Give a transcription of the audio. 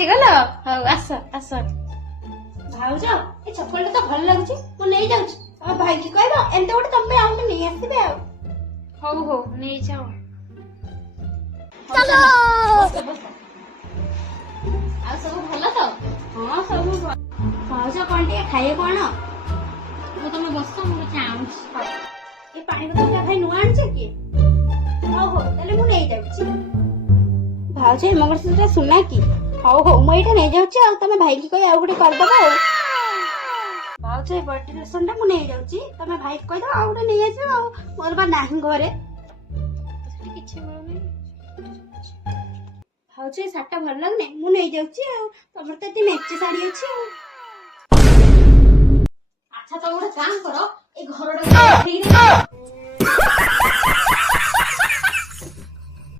ଆସିଗଲ ହଉ ଆସ ଆସ। ଭାଉଜ ଏ ଚପଲଟା ତ ଭଲ ଲାଗୁଛି, ମୁଁ ନେଇଯାଉଛି। ତମ ଭାଇକି କହିବ ଏମିତି ଗୋଟେ ତମ ପାଇଁ ଆଉ ଗୋଟେ ନେଇ ଆସିବେ ଆଉ। ହଉ ହଉ ନେଇଯାଅ। ଚାଲ ବସ ବସ। ଆଉ ସବୁ ଭଲ ତ? ହଁ ସବୁ ଭଲ। ଭାଉଜ କଣ ଟିକେ ଖାଇବେ କଣ? ତମେ ବସ ମୁଁ କିଛି ଆଣୁଛି। ଏ ପାଣି ବୋତଲଟା ଭାଇ ନୂଆ ଆଣିଛ କି? ହଉ ହଉ ତାହେଲେ ମୁଁ ନେଇଯାଉଛି। ଭାଉଜ ଏ ମଙ୍ଗଳସୂତ୍ରଟା ସୁନା କି? ହଉ ହଉ ମୁଁ ଏଇଟା ନେଇଯାଉଛି, ଆଉ ତମେ ଭାଇକି କହି ଆଉ ଗୋଟେ କରିଦବ ଆଉ। ଭାଉଜ ଏ ବଡି ଲୋସନଟା ମୁଁ ନେଇଯାଉଛି, ତମେ ଭାଇକି କହିଦବ ଆଉ ଗୋଟେ ନେଇଆସିବ ଆଉ। ମୋର ବା ନାହିଁ ଘରେ। ସେଠି କିଛି ମିଳୁନି। ଭାଉଜ ଏ ଶାଢୀଟା ଭଲ ଲାଗୁନି, ମୁଁ ନେଇଯାଉଛି ଆଉ। ତମର ତ ଏତେ ମେଞ୍ଚେ ଶାଢୀ ଅଛି ଆଉ। ଆଚ୍ଛା ତମେ ଗୋଟେ କାମ କର, ଏଇ ଘରଟା